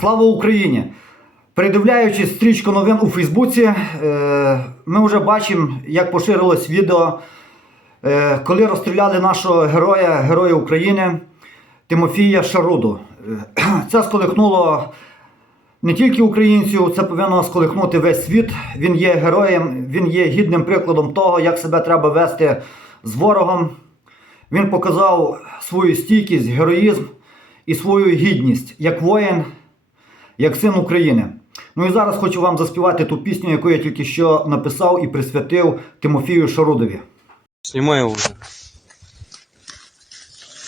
Слава Україні! Передивляючись стрічку новин у Фейсбуці, е, ми вже бачимо, як поширилось відео, е, коли розстріляли нашого героя, героя України Тимофія Шаруду. Е, Це сколихнуло не тільки українців, це повинно сколихнути весь світ. Він є героєм, він є гідним прикладом того, як себе треба вести з ворогом. Він показав свою стійкість, героїзм і свою гідність як воїн, як син України. Ну і зараз хочу вам заспівати ту пісню, яку я тільки що написав і присвятив Тимофію Шарудові. Его уже.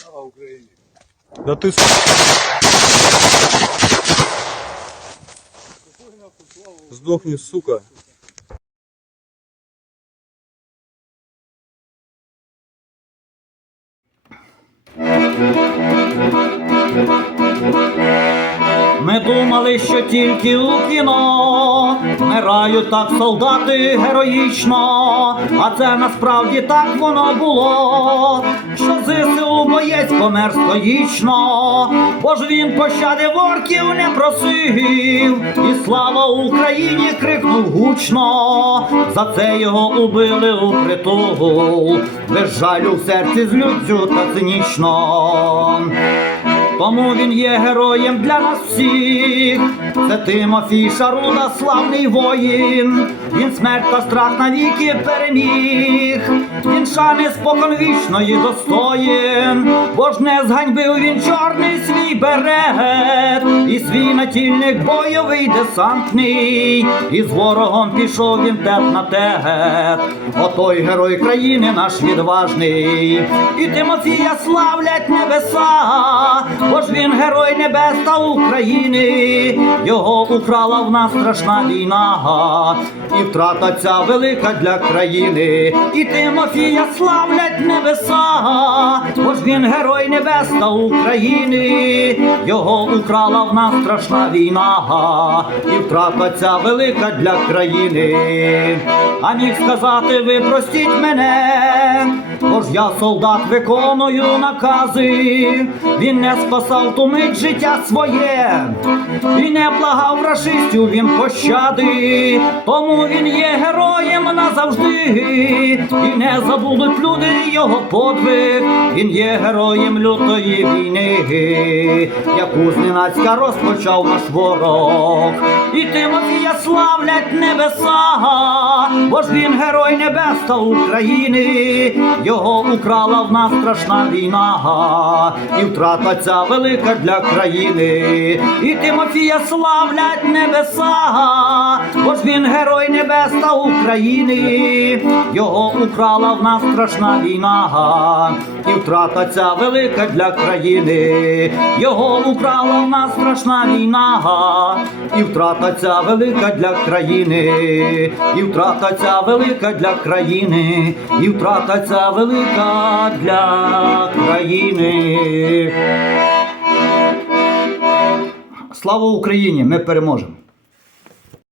Слава Україні! Да ты с- Сдохни, сука. Ми думали, що тільки у кіно. Вмирають так солдати героїчно, а це насправді так воно було, що ЗСУ боєць помер стоїчно, бо ж він пощади ворків не просив, і слава Україні крикнув гучно, за це його убили у притул, без жалю в серці з людзю та цинічно. Тому він є героєм для нас всіх. Це Тимофій Шаруда, славний воїн. Він смерть та страх навіки переміг. Він шани споконвічної достоїн, бо ж не зганьбив він чорний свій берет, і свій натільник бойовий десантний, і з ворогом пішов він тет на тет. Отой герой країни наш відважний, і Тимофія славлять небеса, бо ж він герой небес та України, його украла в нас страшна війна, і втрата ця велика для країни, і Тимофія славлять небеса, бо ж він герой небес та України, його украла в нас страшна війна, і втрата ця велика для країни. А міг сказати, ви простіть мене, бо ж я солдат виконую накази, він не спасав ту мить життя своє, і не благав рашистів він пощади, тому він є героєм назавжди, і не забудуть люди його подвиг, він є героєм лютої війни, яку зненацька розпочав наш ворог, і Тимофія славлять небеса, бо ж він герой небес та України, його украла в нас страшна війна, і втрата ця велика для країни, і Тимофія славлять небеса, бо ж він герой небеса України, його украла в нас страшна війна, і втрата ця велика для країни, його украла в нас страшна війна, і втрата ця велика для країни, і втрата ця велика для країни, і втрата ця велика для країни. Слава Україні! Ми переможемо!